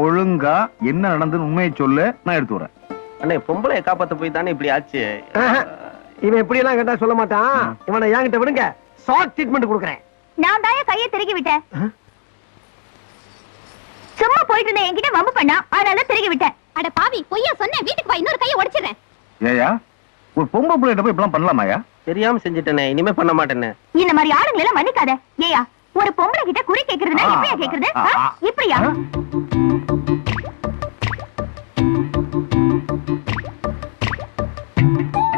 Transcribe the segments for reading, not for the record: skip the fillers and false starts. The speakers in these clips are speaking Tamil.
ஒழுங்கா என்ன நடந்தது உண்மையை சொல்லு, நான் எடுத்து வரேன். அண்ணே பொம்பளைய காப்பாத்த போய் தானே இப்படி ஆச்சு. இவன் எப்படி எல்லாம் கேட்டா சொல்ல மாட்டான். இவனை என்கிட்ட விடுங்க, ஷார்ட் ட்ரீட்மெண்ட் கொடுக்குறேன். நான் தான் கையை திருகி விட்டேன். சும்மா போயிட்டு இருந்தேன், என்கிட்ட வம்பு பண்ணா, அதனால திருகி விட்டேன். அட பாவி, பொய்யா சொன்னேன். வீட்டுக்கு வா, இன்னொரு கையை உடைச்சிடுறேன். ஏயா ஒரு பொம்பளை பிள்ளைகிட்ட போய் இப்பெல்லாம் பண்ணலாமாயா? தெரியாம செஞ்சுட்டேனே, இனிமே பண்ண மாட்டேனே. இந்த மாதிரி ஆளுங்களை எல்லாம் மன்னிக்காத. ஏயா ஒரு பொம்பளை கிட்ட குறி கேக்குறதுனா இப்படியா கேக்குறது? இப்படியா?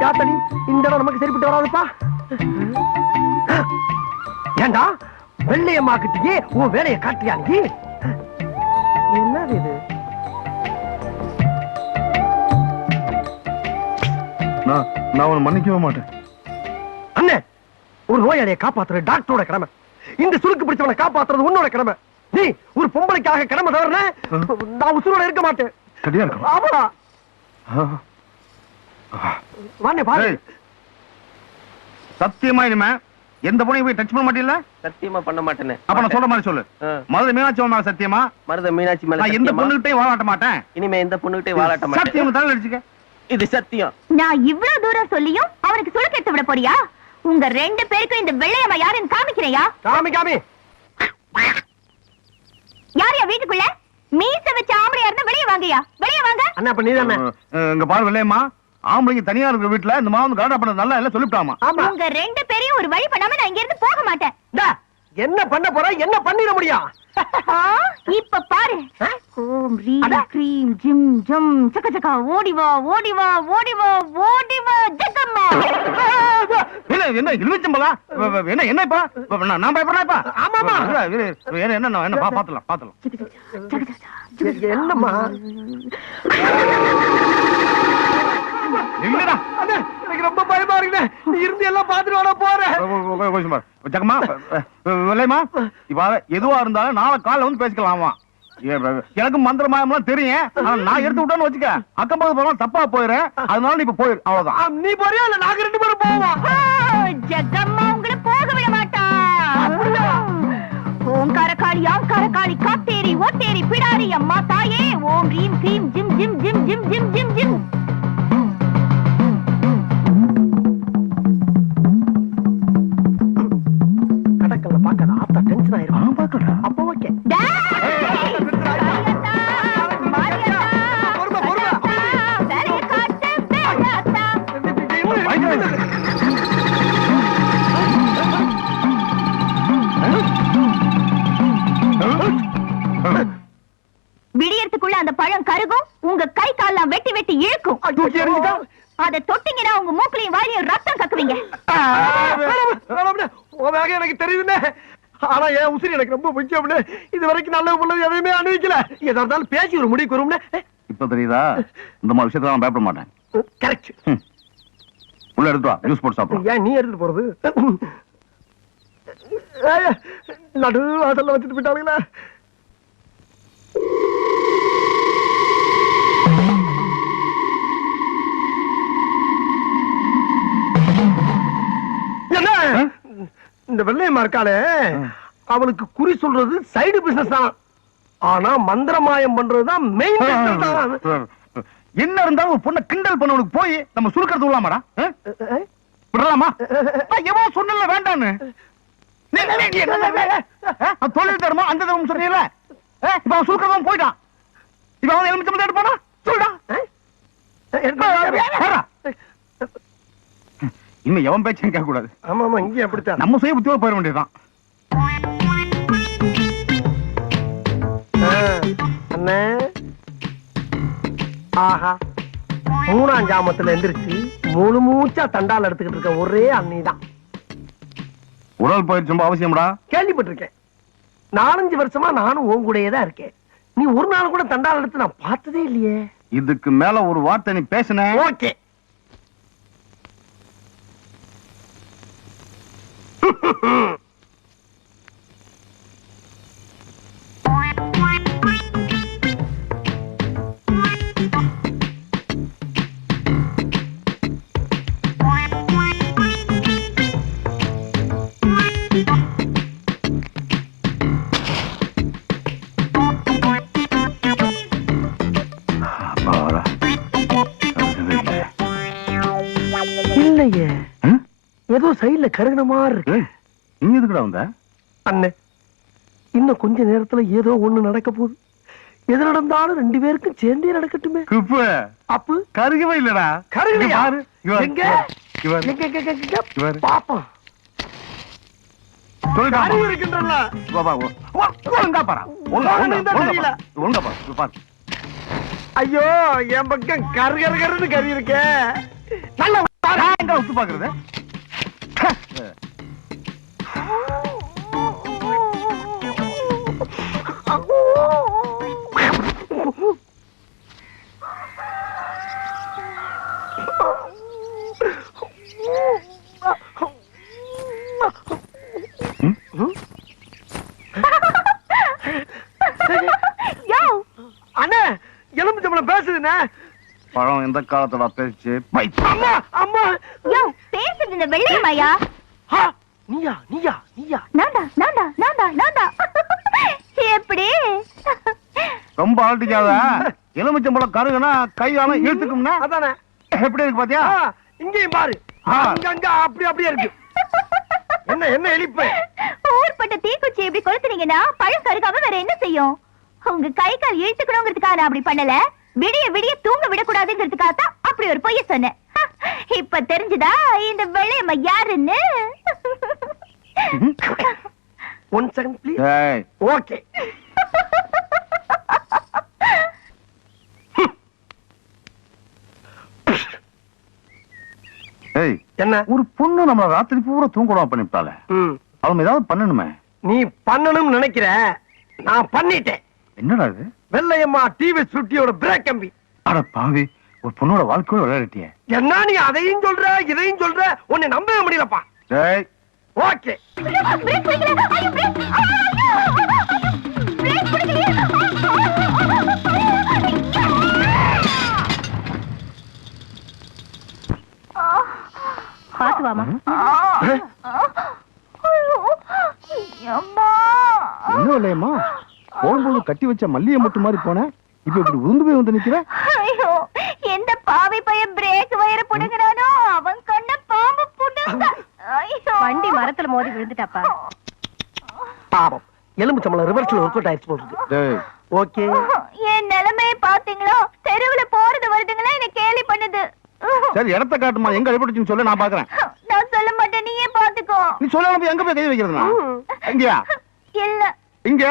யாத்தடி இந்த இடம் நமக்கு சரிப்பட்டு வராதுப்பா. ஏண்டா வெள்ளையம்மா கிட்டயே உன் வேலையை காட்டியா நீ? என்னது இது? நான் உன்னை மன்னிக்கவே மாட்டேன். அண்ணே, ஒரு நோயாளியை காப்பாத்துறது டாக்டரோட கடமை. இந்த சுருக்கு பிடிச்சவனை காப்பாத்துறது உன்னோட கடமை. நீ ஒரு பொம்பளைக்காக கடமை தவறுன, நான் உசுரோட இருக்க மாட்டேன். சரியா இருக்கும். ஆமா வாண்ணே பாரு. சத்தியமா இனிமே எந்த பொண்ணையும் போய் டச் பண்ண மாட்டீங்களா? சத்தியமா பண்ண மாட்டேனே. அப்ப நான் சொல்ற மாதிரி சொல்லு. மருத மீனாட்சி மேல சத்தியமா? மருத மீனாட்சி மேல நான் எந்த பொண்ணுகிட்டயும் வாழாட்ட மாட்டேன். இனிமே எந்த பொண்ணுகிட்டயும் வாழாட்ட மாட்டேன். சத்தியம் தான் அடிச்சுக்க. இது சத்தியம். நான் இவ்வளவு தூரம் சொல்லியும் அவனுக்கு சுளுக்கு எடுத்து விட போறியா? உங்க ரெண்டு பேருக்கும் இந்த வெள்ளையம்மா யாருன்னு காமிக்கிறையா? காமி யாரையா வீட்டுக்குள்ள மீச வச்ச ஆம்பளையா இருந்தா வெளியே வாங்கயா, வெளியே வாங்க. அண்ணா அப்ப நீதானே? இங்க பாரு வெள்ளையம்மா, ஆம்பளைங்க தனியா இருக்கிற வீட்டுல இந்த மாவு கரெக்டா பண்ண நல்லா எல்லாம் சொல்லிவிட்டாமா. உங்க ரெண்டு பேரையும் ஒரு வழி பண்ணாம நான் இங்க இருந்து போக மாட்டேன். என்ன பண்ண போற? என்ன பண்ணிட முடியும்? இப்ப பாரு. ஓம் ரீம் க்ரீம் ஜிம் ஜம் சக்க சக்க ஓடி வா ஓடி வா ஓடி வா ஓடி வா ஜகம்மா. என்ன இழுச்சம்பலா? என்ன என்ன இப்ப நான் பயப்படுறேன் இப்ப? ஆமாமா. என்ன பாத்துலாம். என்னம்மா? இல்லடா எனக்கு ரொம்ப பயமா இருக்குடா. நீ இருந்து எல்லாம் பாத்துட்டு வர போற. ஜகமா வெள்ளையம்மா, இப்ப எதுவா இருந்தாலும் நாளை காலைல வந்து பேசிக்கலாமா? எனக்கு மந்திர மாயம்லாம் தெரியும். நான் எடுத்து விட்டேன்னு வச்சுக்க, அக்கம் பக்கத்து போறோம் தப்பா போயிடுறேன். அதனால நீ இப்ப போயிரு, அவ்வளவுதான். நீ போறியா இல்ல நாங்க ரெண்டு பேரும் போவோம்? ஜகம்மா உங்களை போக விட மாட்டா. ஓம் கரகாளி ஆம் கரகாளி காத்தேரி ஓட்டேரி பிடாரி அம்மா தாயே. ஓம் ரீம் க்ரீம் ஜிம் ஜிம் ஜிம் ஜிம் ஜிம் ஜிம் ஜிம். கடக்கல பாக்காத, ஆத்தா டென்ஷன் ஆயிரும். பாக்கடா அப்ப ஓகே. விடியறதுக்குள்ள அந்த பழம் கருகும், உங்க கை கால்லாம் வெட்டி வெட்டி இழுக்கும். அதை தொட்டிங்கன்னா உங்க மூக்குலையும் வாயிலையும் ரத்தம் கக்குவீங்க. எனக்கு தெரியுதுன்னு, ஆனா என் உசிரி எனக்கு ரொம்ப முக்கியம். இது வரைக்கும் நல்ல உள்ளது எதையுமே அனுபவிக்கல. எதா இருந்தாலும் பேசி ஒரு முடிவுக்கு வரும்னு இப்ப தெரியுதா? இந்த மாதிரி விஷயத்துல நான் பயப்பட மாட்டேன். கரெக்ட். உள்ள எடுத்து வா, ஜூஸ் போட்டு சாப்பிடலாம். ஏன் நீ எடுத்துட்டு போறது? நடு வாசல்ல வச்சுட்டு போயிட்டாங்களா? என்ன இந்த வெள்ளையம்மா இருக்காளே, அவளுக்கு குறி சொல்றது சைடு பிசினஸ் தான். ஆனா மந்திரமாயம் பண்றதுதான் மெயின். என்ன இருந்தாலும் ஒரு பொண்ணை கிண்டல் பண்ணவனுக்கு போய் நம்ம சுருக்கிறது விடலாமாடா? விடலாமா? எவோ சொன்னல வேண்டான்னு. தொழில் தர்மம் அந்த தர்மம் சொன்னீங்கல்ல, இப்ப அவன் சுருக்கிறதும் போயிட்டான். இப்ப அவன் எலுமிச்சம்பழம் எடுத்து போனா சொல்லுடா. இன்னும் எவன் பேச்சையும் கேட்க கூடாது. ஆமா ஆமா, இங்கே அப்படித்தான். நம்ம சுய புத்தியோட போயிட வேண்டியதுதான். அண்ணே, ஆஹா, 3ஆம் ஜாமத்துல எந்திரிச்சு முழு மூச்சா தண்டால் எடுத்துக்கிட்டு இருக்க ஒரே அண்ணிதான். உடல் பயிற்சி ரொம்ப அவசியம்டா. கேள்விப்பட்டிருக்கேன். 4-5 வருஷமா நானும் உன் கூடயே தான் இருக்கேன். நீ ஒரு நாள் கூட தண்டால் எடுத்து நான் பார்த்ததே இல்லையே. இதுக்கு மேல ஒரு வார்த்தை நீ பேசுன, ஓகே. சைடுல கருகின மாதிரி இருக்கு. ஏய், நீ எதுக்குடா வந்த? அண்ணே, இன்னும் கொஞ்ச நேரத்துல ஏதோ ஒண்ணு நடக்க போகுது. எது நடந்தாலும் ரெண்டு பேருக்கும் சேர்ந்தே நடக்கட்டுமே. குப்பு அப்பு கருகவே இல்லடா. கருகலையா? பாரு, இவர், எங்க? இவர், எங்க, எங்க, எங்க, எங்க? இவர். பாப்போம். சொல்லிட்டா கருகு இருக்கின்றல்ல. வா, வா, வா. ஒழுங்கா பாரு. ஒழுங்கா, ஒழுங்கா ஒழுங்கா, தெரியல. ஒழுங்கா பாரு. ஒழுங்கா பாரு. இங்க பாரு. ஐயோ, என் பக்கம் கரு கரு கருன்னு கறி இருக்கே. நல்ல நான் எங்க உத்து பாக்குறது? யோ, அண்ணே, எலும்புச்சம்பளம் பேசுதுண்ணே. பழம் எந்த காலத்தோட பேச்சு? அம்மா, அம்மா. யோ, பேசுறது இந்த வெள்ளையம்மாயா? ஆ, நீயா, நீயா, நீயா? நான்டா, நான்டா, நான்டா, நான்டா. எப்படி? ரொம்ப அழட்டிக்காத. எலுமிச்சம்பழம் கருகுனா கையால இழுத்துக்கும்னா அதானே. எப்படி இருக்கு பாத்தியா? ஆ, இங்கேயும் பாரு. ஆ. அங்கங்க அப்படி அப்படியே இருக்கு. என்ன என்ன எலிப்பு? ஊர்பட்ட தீக்குச்சி இப்படி கொளுத்துனீங்கன்னா பழம் கருகாம வேற என்ன செய்யும்? உங்க கை கால் இழுத்துக்கணுங்கிறதுக்காக நான் அப்படி பண்ணல. விடிய விடிய தூங்க விடக்கூடாதுங்கிறதுக்காக தான் அப்படி ஒரு பொய்ய சொன்னேன். இப்ப தெரிஞ்சுதா இந்த வெள்ளையம்மா யாருன்னு? One second please. ஏய், ஓகே. ஏய், என்ன? ஒரு பொண்ணு நம்ம ராத்திரி பூரா தூங்கலாம் பண்ணிவிட்டாளே, ம், அவன் ஏதாவது பண்ணணுமே. நீ பண்ணணும்னு நினைக்கிற, நான் பண்ணிட்டேன். என்னடா இது? வெள்ளையம்மா டிவி சுட்டியோட பிரேக் கம்பி. அட பாவி, ஒரு பொண்ணோட வாழ்க்கையோட விளையாடிட்டியே. என்ன நீ அதையும் சொல்ற இதையும் சொல்ற, உன்னை நம்பவே முடியலப்பா. டேய், ஓகே. பிரேக் பிடிக்கல. ஐயோ, பிரேக். பிரேக் பிடிக்கலையே. பாத்து வாமா. என்ன இல்லையம்மா, போகும்போது கட்டி வச்ச மல்லிகை மொட்டு மாதிரி போன, இப்ப இப்படி உந்து போய் வந்து நிக்கிற. ஐயோ, எந்த பாவி பையன் பிரேக் வயர புடுங்கறானோ அவன் கண்ண பாம்பு புடுங்க. ஐயோ, வண்டி மரத்துல மோதி விழுந்துட்டாப்பா. பாவம், எலும்பு சம்பளம் ரிவர்ஸ்ல ஒர்க் அவுட் ஆயிடுச்சு போகுது. டேய், ஓகே. என் நிலைமையை பாத்தீங்களா? தெருவுல போறது வருதுங்களா என்ன கேலி பண்ணுது. சரி இடத்த காட்டுமா, எங்க அடிபட்டுச்சுன்னு சொல்லு, நான் பாக்குறேன். நான் சொல்ல மாட்டேன், நீயே பாத்துக்கோ. நீ சொல்லாம போய் எங்க போய் கை வைக்கிறதுனா? இங்கயா? இல்ல. இங்க?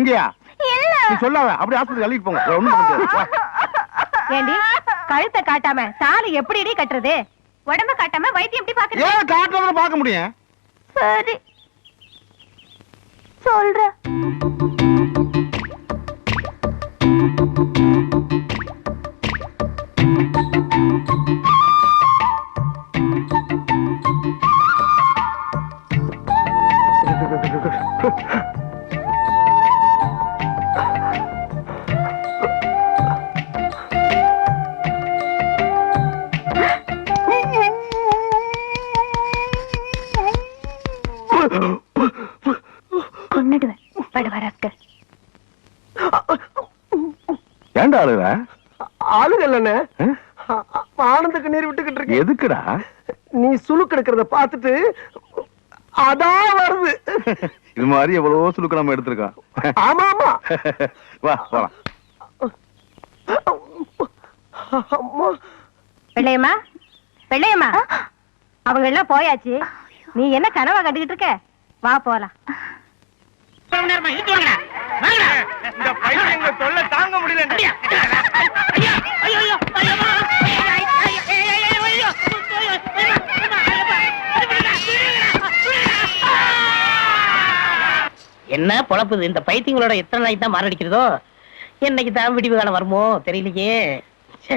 இங்கயா? இல்ல. நீ சொல்லாத, அப்படியே ஆஸ்பத்திரி அள்ளிட்டு போங்க. ஒண்ணும் பண்ண முடியாது. வா. ஏண்டி கழுத்தை காட்டாம தாலி எப்படி கட்டுறது? உடம்ப காட்டாம வைத்தியம் எப்படி பாக்குறது? ஏன் காட்டுறத பார்க்க முடியும்? சரி சொல்ற. கொன்னுடுவேன் படுவராஸ்கர். ஏன்டா அழுவ? ஆளுங்கல்லண்ணே, ஆனந்த கண்ணீர் விட்டுக்கிட்டு இருக்கேன். எதுக்குடா? நீ சுளுக்கு எடுக்கிறத பார்த்துட்டு அதான் வருது. இது மாதிரி எவ்வளவோ சுலுக்கு நம்ம எடுத்திருக்கோம். ஆமா ஆமா. வா போலாம். அம்மா. வெள்ளையம்மா, வெள்ளையம்மா, அவங்க எல்லாம் போயாச்சு. நீ என்ன கனவா கண்டுகிட்டு இருக்க? வா போலாம். இந்த பையன் எங்க தொல்லை தாங்க முடியல. என்ன பொழப்புது இந்த பைத்தியங்களோட? எத்தனை நாளைக்கு தான் மாரடிக்கிறதோ? என்னைக்கு தான் விடிவு காலம் வருமோ தெரியலையே. ச்சே.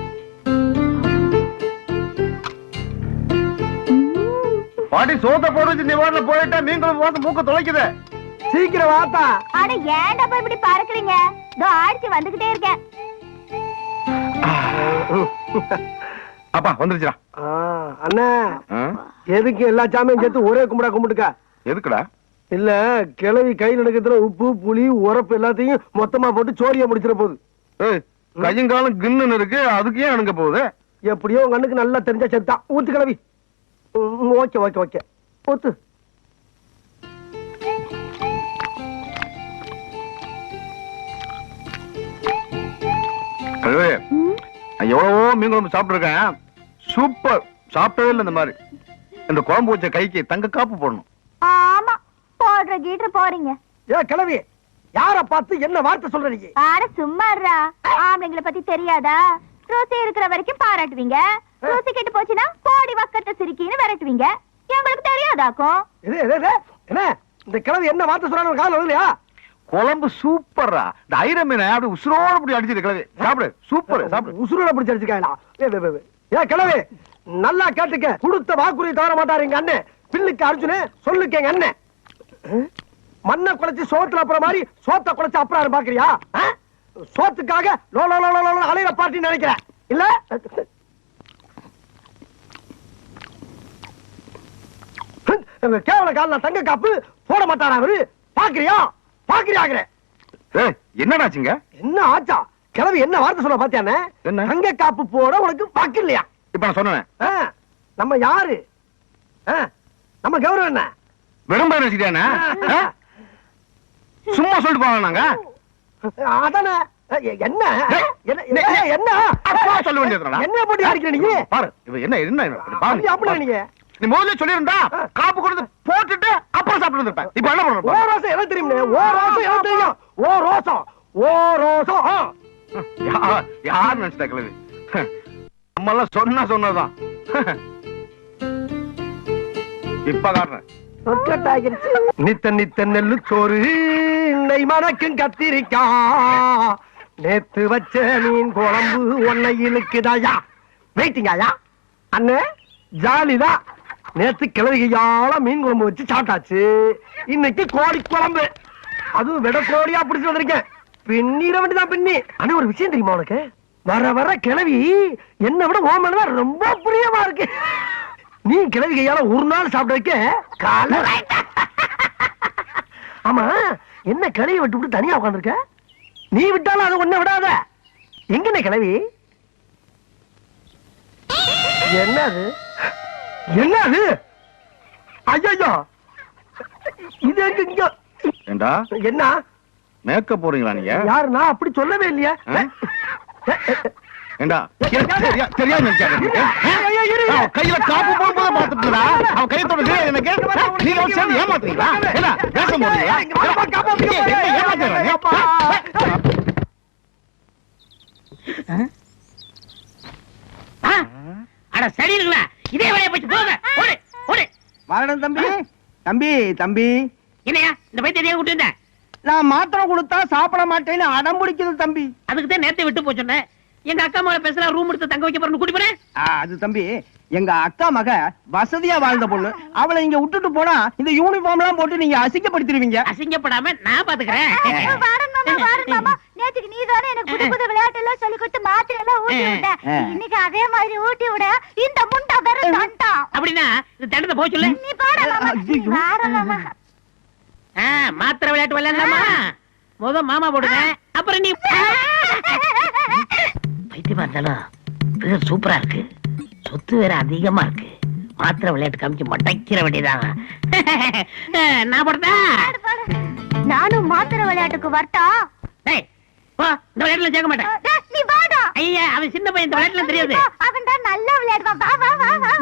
பாட்டி சோத்த போட்டு வச்சு நீ வாட்டில போயிட்டா மீன்குழம்பு பார்த்து மூக்க தொலைக்குது. சீக்கிரம் வாத்தா. ஆனா ஏன்டா போய் இப்படி பறக்குறீங்க? இதோ ஆடிச்சு வந்துகிட்டே இருக்கேன். அப்பா வந்துருச்சுடா. அண்ணா எதுக்கு எல்லா சாமியும் சேர்த்து ஒரே கும்பிடா கும்பிட்டுக்க? எதுக்குடா? இல்ல கிளவி கை நடக்கிறதுல உப்பு புளி உரப்பு எல்லாத்தையும் மொத்தமா போட்டு சோரியா முடிச்சிட போகுது. கையங்காலம் கின்னு இருக்கு, அதுக்கு ஏன் அணுங்க போகுது? எப்படியோ உங்க அண்ணுக்கு நல்லா தெரிஞ்சா செத்தான். ஊத்து கிளவி. ஓகே ஓகே ஓகே ஊத்து. எவ்வளவோ மீன் குழம்பு சாப்பிட்டு இருக்கேன், சூப்பர். சாப்பிட்டவே இல்லை இந்த மாதிரி. இந்த குழம்பு வச்ச கைக்கு தங்க காப்பு போடணும். ஆமா போடுற கீட்ரு போறீங்க. ஏ கிளவி, யார பார்த்து என்ன வார்த்தை சொல்ற நீ? ஆட சும்மாறா. ஆம்பளைங்களை பத்தி தெரியாதா? ருசி இருக்கிற வரைக்கும் பாராட்டுவீங்க, ருசி கெட்டு போச்சுன்னா கோடி வக்கத்தை சிரிக்கின்னு விரட்டுவீங்க. எங்களுக்கு தெரியாதாக்கும். என்ன இந்த கிளவி என்ன வார்த்தை சொல்றாங்க கால வரலையா? குழம்பு சூப்பர்ரா. இந்த ஐர மீனை அப்படி உசுரோட அப்படி அடிச்சிரு கிளவி. சாப்பிடு, சூப்பர். சாப்பிடு. உசுரோட பிடிச்சு அடிச்சுக்காங்களா? ஏ கிளவி, நல்லா கேட்டுக்க. கொடுத்த வாக்குறுதி தவற மாட்டாரு எங்க அண்ணன். பில்லுக்கு அர்ஜுனு, சொல்லுக்கு எங்க அண்ணன். மண்ணை குலைச்சு சோத்துல அப்புறம் மாதிரி சோத்த குலைச்சு அப்புறம் பாக்குறியா? சோத்துக்காக லோ லோ லோ லோ லோ அலையிற பார்ட்டி நினைக்கிறேன் இல்ல? கேவல கால தங்க காப்பு போட மாட்டாரா அவரு? பாக்குறியா பாக்குறியாங்கிற? என்னடாச்சுங்க? என்ன ஆச்சா? கிளவி என்ன வார்த்தை சொல்ல பாத்தியானே? என்ன? தங்க காப்பு போட உனக்கு பாக்கு இல்லையா? இப்ப நான் சொன்னேன். நம்ம யாரு? நம்ம கௌரவம் என்ன? விரும்ப நினைச்சிட்டியானே? சும்மா சொல்லிட்டு போவாங்க நாங்க. அதானே. என்ன என்ன அப்பா சொல்ல வேண்டியதுடா. என்ன போட்டு அடிக்கிற நீ? பாரு இவ என்ன என்ன பாரு. அப்படி நீங்க நீ முதல்ல சொல்லிருந்தா காப்பு கொடுத்து போட்டுட்டு அப்புறம் சாப்பிட்டு இருப்பேன். இப்ப என்ன ஓ பண்ற? ரோசம் எனக்கு தெரியும். ஓ ரோசம் எனக்கு தெரியும். ஓ ரோசம் ஓ ரோசம். யார் நினைச்சிட்டா கிளவி? நம்ம எல்லாம் சொன்னதுதான். இப்ப காட்டுறேன். நித்த நித்த நெல்லு சோறு நெய் மணக்கும் கத்திரிக்கா நேத்து வச்ச மீன் குழம்பு ஒன்னை இழுக்குதாயா? வெயிட்டிங்காயா அண்ணே? ஜாலிதான். நேத்து கிளவிகையால மீன் குழம்பு வச்சு சாப்பிட்டாச்சு. இன்னைக்கு கோழி குழம்பு, அதுவும் விட கோழியா பிடிச்சு வந்திருக்கேன். பின்னிட வேண்டியதான் பின்னி. ஆனா ஒரு விஷயம் தெரியுமா உனக்கு? வர வர கிளவி என்ன விட ஓமன் ரொம்ப பிரியமா இருக்கு. நீ கிளவி கையால ஒரு நாள் சாப்பிட வைக்க கால. ஆமா என்ன கிளவி விட்டு விட்டு தனியா உட்காந்துருக்க? நீ விட்டாலும் அது ஒண்ணு விடாத. எங்கண்ணே கிளவி? என்னது என்னது? ஐயோ இது இங்க ஏண்டா என்ன மேக்கப் போறீங்களா நீங்க? யாரு? நான் அப்படி சொல்லவே இல்லையா. ஏண்டா தெரியாது நினைச்சாரு. கையில காப்பு போடும்போது பாத்துட்டா அவன் கையை தொட தெரியாது எனக்கு. நீங்க வந்து சேர்ந்து ஏமாத்துறீங்களா? என்ன வேஷம் போடுறீங்களா? அட சரிங்களா? இதே வேலையை போச்சு போங்க. ஓடு ஓடு. வாடணும் தம்பி. தம்பி தம்பி என்னையா இந்த பைத்தியம் எதையா விட்டு இருந்தேன்? நான் மாத்திரை கொடுத்தா சாப்பிட மாட்டேன்னு அடம் பிடிக்குது தம்பி. அதுக்கு தான் நேரத்தை விட்டு போச்சோன்னேன். எங்க அக்கா மகளை பேசல ரூம் எடுத்து தங்க வைக்க போறேன்னு கூட்டி போறேன். அது தம்பி எங்க அக்கா மக வசதியா வாழ்ந்த பொண்ணு. அவளை இங்க விட்டுட்டு போனா இந்த யூனிஃபார்ம் எல்லாம் போட்டு நீங்க அசிங்கப்படுத்திடுவீங்க. அசிங்கப்படாம நான் பாத்துக்கிறேன். நேற்றுக்கு நீதானே எனக்கு புது புது விளையாட்டு எல்லாம் சொல்லி கொடுத்து மாத்திரை எல்லாம் ஊட்டி விட்ட. இன்னைக்கு அதே மாதிரி ஊட்டி விட இந்த முண்டா வேற தண்டா. அப்படின்னா இந்த தண்டத்தை போக சொல்லு. நீ பாடலாமா? மாத்திரை விளையாட்டு விளையாடலாமா? முத மாமா போடுங்க, அப்புறம் நீ. பைத்தியமா இருந்தாலும் பேர் சூப்பரா இருக்கு, சொத்து வேற அதிகமா இருக்கு. மாத்திரை விளையாட்டு காமிச்சு மட்டைக்கிற வேண்டியதான். நான் போடுறதா? நானும் மாத்திரை விளையாட்டுக்கு வரட்டா? டேய் போ, இந்த விளையாட்டுல சேர்க்க மாட்டேன். நீ வாடா. ஐயா அவன் சின்ன பையன், இந்த விளையாட்டுல தெரியாது. அவன் தான் நல்லா விளையாடுவான். வா வா வா வா.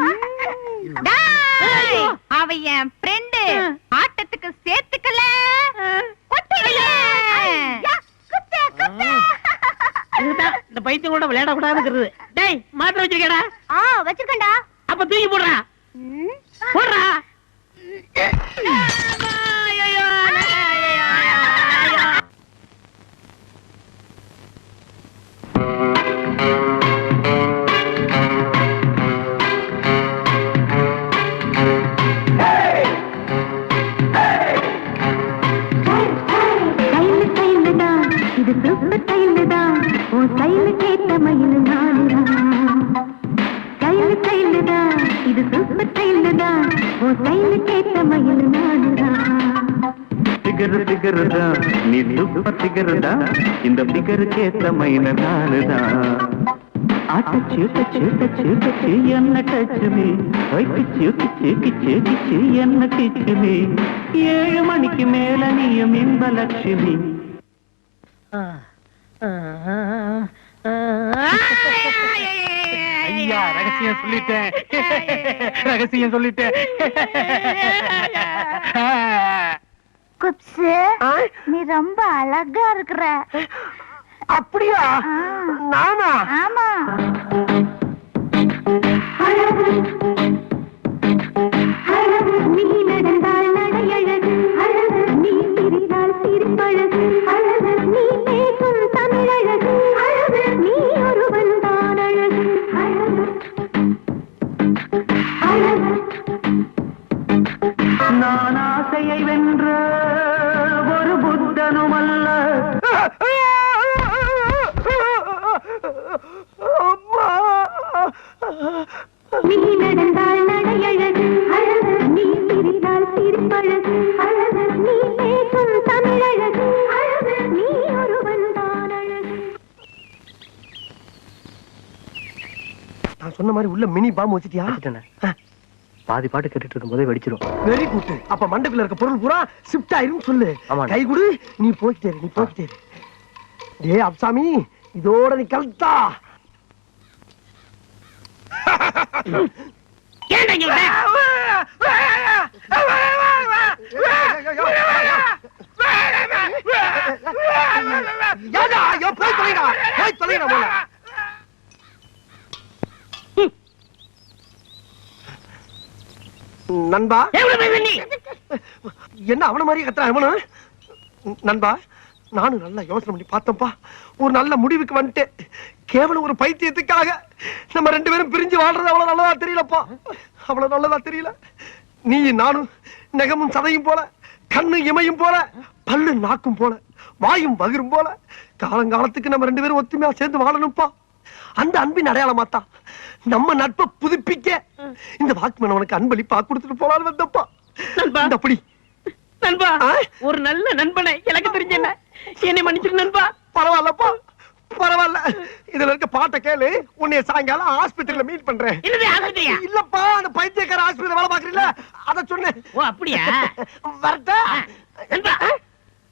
டேய் அவ என் ஃப்ரெண்ட். ஆட்டத்துக்கு சேர்த்துக்கல. கொட்டிடல. குத்து குத்து. இதுதான் இந்த பைத்தியம் கூட விளையாட கூடாதுங்கிறது. டேய் மாத்திரை வச்சிருக்கேடா? வச்சிருக்கேன்டா. அப்ப தூக்கி போடுறா. போடுறா. இது சூப்பர் ஸ்டைல் தான் உன் ஸ்டைல் கேட்ட மயில் நானுதான் பிகர் தான் நீ சூப்பர் பிகர் தான் இந்த பிகருக்கு ஏத்த மைன நானுதான் ஆட்டச்சு டச்சு டச்சு டச்சு என்ன டச்சுமே கிச்சு கிச்சு கிச்சு கிச்சு என்ன கிச்சுமே 7 மணிக்கு மேல நீயும் இன்பலட்சுமி ஐயா ரகசியம் சொல்லிட்டேன் ரகசியம் சொல்லிட்டேன் குப்ஸு நீ ரொம்ப அழகா இருக்கிற அப்படியா நானா ஆமா நீ நடந்தால் நடையழகு அழகு நீ சிரித்தால் சிரிப்பழகு அழகு நீ பேசும் தமிழழகு அழகு நீ ஒருவன் தான் அழகு அழகு அழகு நான் ஆசையை வென்ற ஒரு புத்தனும் அல்ல நீ நடந்தால் நடையழகு அழகு நீ சிரித்தால் சிரிப்பழகு அழகு நீ பேசும் தமிழழகு அழகு நீ ஒருவன் தான் அழகு நான் சொன்ன மாதிரி உள்ள மினி பாம்பு வச்சிட்டியா பாதி பாட்டு கேட்டுட்டு இருக்கும் போதே வெடிச்சிரும். Very good. அப்ப மண்டபத்துல இருக்க பொருள் பூரா ஷிஃப்ட் ஆயிரும் சொல்லு. ஆமா. கை குடு, நீ போய்ட்டே இரு, நீ போய்ட்டே இரு. டேய் அப்சாமி, இதோட நீ கல்தா. ஏன்டா இங்க வர? யாரா? யோ போய் தொலைடா. போய் தொலைடா போல. நண்பா, என்ன அவன மாதிரி கத்துறான் அவன? நண்பா, நானும் நல்லா யோசனை பண்ணி பார்த்தப்பா, ஒரு நல்ல முடிவுக்கு வந்துட்டேன். கேவலம் ஒரு பைத்தியத்துக்காக நம்ம 2 பேரும் பிரிஞ்சு வாழ்றது அவ்வளவு நல்லதா தெரியலப்பா. அவ்வளவு நல்லதா தெரியல. நீ நானும் நெகமும் சதையும் போல, கண்ணு இமையும் போல, பல்லு நாக்கும் போல, வாயும் பகிரும் போல காலங்காலத்துக்கு நம்ம 2 பேரும் ஒத்துமையா சேர்ந்து வாழணும்ப்பா. அந்த அன்பின் அடையாளமாத்தான் நம்ம நட்பை புதுப்பிக்க இந்த வாக்மேன் உனக்கு அன்பளிப்பா கொடுத்துட்டு போலான்னு வந்தப்பா. நண்பா, அப்படி நண்பா, ஒரு நல்ல நண்பனை எனக்கு தெரிஞ்ச என்னை மன்னிச்சிரு நண்பா. பரவாயில்லப்பா, பரவாயில்ல. இதுல இருக்க பாட்டை கேளு. உன்னைய சாயங்காலம் ஆஸ்பத்திரியில மீட் பண்றேன். என்னது ஆஸ்பத்திரியா? இல்லப்பா, அந்த பைத்தியக்கார ஆஸ்பத்திரியில வேலை பாக்குறீங்களா, அத சொன்னேன். ஓ அப்படியா? வரட்டா? நண்பா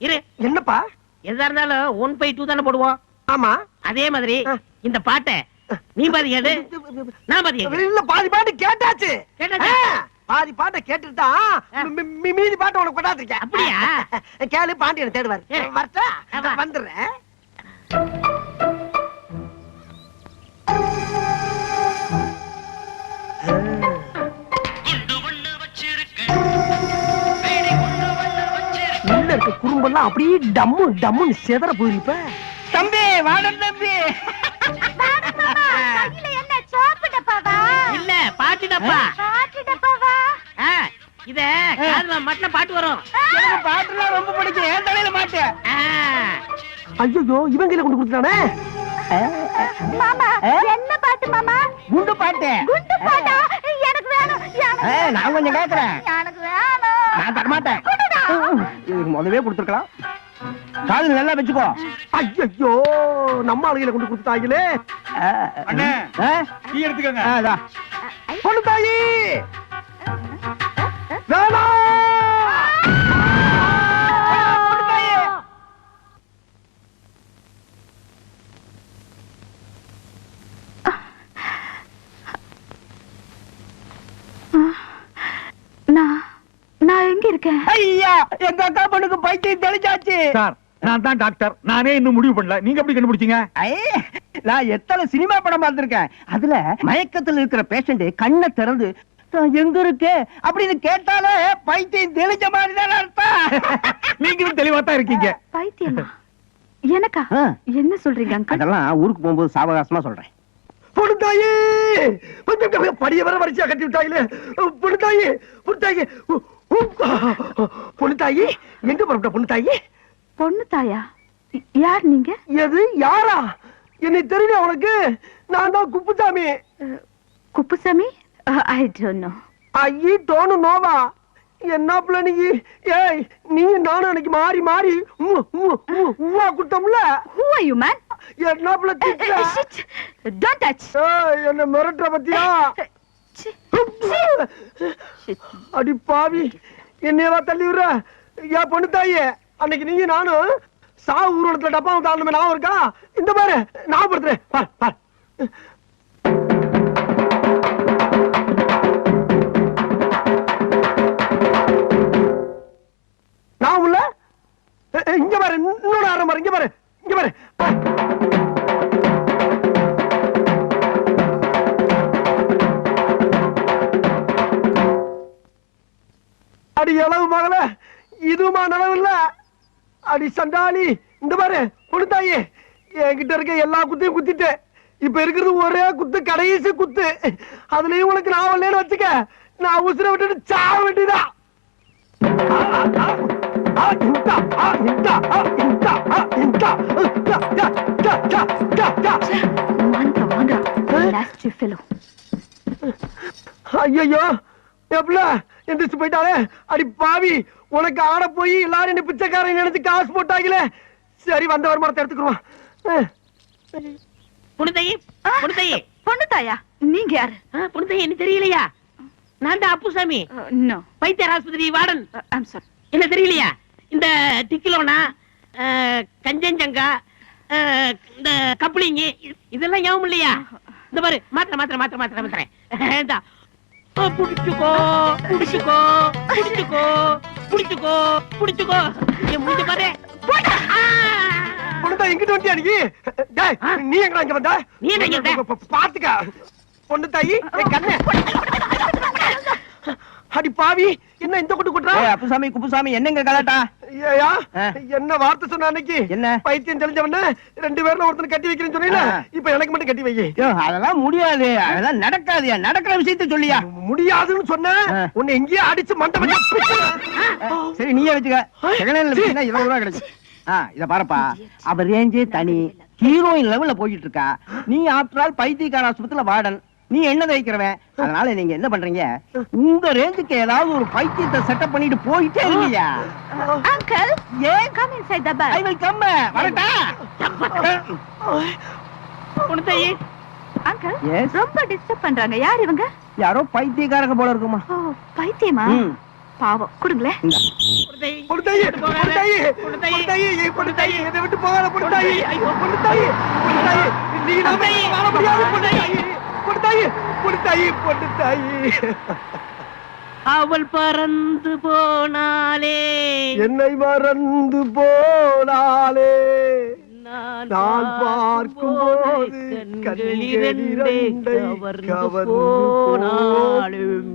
இரு. என்னப்பா? எதா இருந்தாலும் 1/2 தானே போடுவோம். ஆமா, அதே மாதிரி இந்த பாட்டை நீ பாதி கேளு, நான் பாதி கேளு. இல்ல, பாதி பாட்டு கேட்டாச்சு. கேட்டாச்சா? பாதி பாட்டை கேட்டுதான் மீதி பாட்டை உனக்கு கொண்டாந்துருக்கேன். அப்படியா? கேளு, பாண்டியனை தேடுவாரு. சரி. வரட்டா? வா. வந்துடுறேன். உள்ள இருக்க குறும்பெல்லாம் அப்படியே டம்மு டம்முன்னு செதற போயிருப்ப. தம்பி வாடன் தம்பி. கையில என்ன சோப்பு டப்பாவா? இல்ல பாட்டு டப்பா. பாட்டு டப்பாவா? இத காதுல மட்டும் பாட்டு வரும். எனக்கு பாட்டுலாம் ரொம்ப பிடிக்கும். என் தலையில மாட்டு. ஐயோ, இவன் கையில கொண்டு கொடுத்துட்டானே. மாமா, என்ன பாட்டு மாமா? குண்டு பாட்டு. குண்டு பாட்டா? எனக்கு வேணும். நான் கொஞ்சம் கேக்குறேன். எனக்கு வேணும். நான் தர மாட்டேன். கொடுடா. இதுக்கு முதவே கொடுத்துருக்கலாம். காது நல்லா வச்சுக்கோ. ஐயோ, நம்ம ஆளுகளை கொண்டு கொடுத்தாங்களே. அண்ணே, ஆ? டீ எடுத்துக்கங்க. அதான். பொண்ணு தாயி வேணாம். நான் எங்க இருக்கேன்? ஐயா, எங்க அக்கா பொண்ணுக்கு பைத்தியம் தெளிச்சாச்சு. சார், நான் தான் டாக்டர். நானே இன்னும் முடிவு பண்ணல. நீங்க எப்படி கண்டுபிடிச்சீங்க? நான் எத்தனை சினிமா படம் பார்த்திருக்கேன். அதுல மயக்கத்துல இருக்கிற பேஷண்ட் கண்ணை திறந்து நான் எங்க இருக்கேன் அப்படின்னு கேட்டாலே பைத்தியம் தெளிச்ச மாதிரி தான் அர்த்தம். நீங்களும் தெளிவா தான் இருக்கீங்க. பைத்தியமா? எனக்கா? ஆ. என்ன சொல்றீங்க அங்கிள்? அதெல்லாம் ஊருக்கு போகும்போது சாவகாசமா சொல்றேன். பொண்ணு தாயி படிய வர வரிசையா கட்டி விட்டாங்களே. பொண்ணு தாயி, பொண்ணு தாயி, பொண்ணு தாயி, எங்க புறப்பட்ட பொண்ணு தாயி? பொண்ணு தாயா? யார் நீங்க? எது யாரா? என்னை தெரியல உனக்கு? நான் தான் Kuppusamy. Kuppusamy? I don't know. ஐயி டோனு நோவா என்ன பிள்ளைங்க? ஏய் நீ நானும் அன்னைக்கு மாறி மாறி Uva குட்டம்ல. Who are you, man? என்ன பிள்ளை? Shit! Don't touch. என்ன மிரட்டுற பத்தியா? அடி பாவி, என்னையவா தள்ளி விடுற? ஏன் பொண்ணு தாயே, அன்னைக்கு நீங்க நானும் சாவு ஊர்வலத்துல டப்பாவும் தாண்டமே ஞாபகம் இருக்கா? இந்த பாரு ஞாபகப்படுத்துறேன். பார் பார். நான் உள்ள இங்க பாரு, இன்னொரு ஆரம் பாரு, இங்க பாரு, இங்க பாரு. அடி அளவு மகள, இதுமா நலவு இல்ல. அடி சண்டாளி, இந்த பாரு பொண்ணுத்தாயி, என்கிட்ட இருக்க எல்லா குத்தையும் குத்திட்டு இப்ப இருக்கிறது ஒரே குத்து, கடைசி குத்து. அதுலயும் உனக்கு நான் வரலன்னு வச்சுக்க, நான் உசுரை விட்டுட்டு சாவ வேண்டியதா. ஐயோ எப்பல எந்திரிச்சு போயிட்டாலே. அடி பாவி, உனக்கு ஆட போய் எல்லாரும் என்ன பிச்சைக்காரன் நினைச்சு காசு போட்டாங்களே. சரி, வந்த வருமானத்தை எடுத்துக்குருவான். பொண்ணுத்தாயி, பொண்ணுத்தாயி. பொண்ணுத்தாயா? நீங்க யாரு? பொண்ணுத்தாயி என்ன தெரியலையா? நான் தான் அப்புசாமி, பைத்தியர் ஆஸ்பத்திரி வார்டன். என்ன தெரியலையா? இந்த டிக்கிலோனா, கஞ்சஞ்சங்கா, இந்த கப்ளிங் இதெல்லாம் ஞாபகம் இல்லையா? இந்த பாரு, மாத்திரேன். புடிச்சுக்கோ புடிச்சுக்கோ புடிச்சுக்கோ புடிச்சுக்கோ புடிச்சுக்கோ. என் முடிஞ்ச பாரு. பொண்ணுதா எங்கிட்ட வண்டியா நீ? நீ எங்கடா இங்க வந்த? நீ என்ன இங்க வந்த? பாத்துக்க பொண்ணு தாயி, என் கண்ணே. அடி பாவி, என்ன இந்த கொட்டு கொட்டுறா? அப்புசாமி குப்புசாமி என்னங்க கலாட்டா? ஏயா என்ன வார்த்தை சொன்ன அன்னைக்கு? என்ன பைத்தியம் தெரிஞ்சவன 2 பேர்ல ஒருத்தனை கட்டி வைக்கிறேன்னு சொன்னீல, இப்ப எனக்கு மட்டும் கட்டி வை. அதெல்லாம் முடியாது, அதெல்லாம் நடக்காது. நடக்கிற விஷயத்த சொல்லியா? முடியாதுன்னு சொன்ன உன்னை எங்கேயே அடிச்சு மண்டபம். சரி நீயே வச்சுக்க, செகண்ட் 20 ரூபா கிடைச்சு. இத பாருப்பா, அவ ரேஞ்சே தனி, ஹீரோயின் லெவல்ல போயிட்டு இருக்கா. நீ ஆஃப்டர் ஆல் பைத்தியக்கார ஆஸ்பத்திரியில வார்டன், நீ என்ன தைக்கிறவன். அதனால நீங்க என்ன பண்றீங்க, உங்க ரேஞ்சுக்கு ஏதாவது ஒரு பைத்தியத்தை செட்டப் பண்ணிட்டு போயிட்டே இல்லையா? Uncle, come inside the bus. I will come. வரட்டா? பொண்ணுத்தாயி. Uncle, Yes? ரொம்ப டிஸ்டர்ப் பண்றாங்க. யார் இவங்க? யாரோ பைத்தியக்காரங்க போல இருக்குமா. பைத்தியமா? பாவம், கொடுங்களே. பொண்ணுத்தாயி, என்னை விட்டு போகாத பொண்ணுத்தாயி. நீ நம்ம வாழ முடியாது பொண்ணுத்தாயி. அவள் பறந்து போனாலே, என்னை மறந்து போனாலே, நான் பார்க்கும்போது கண்களிரண்டே கவர்ந்து போனாலும்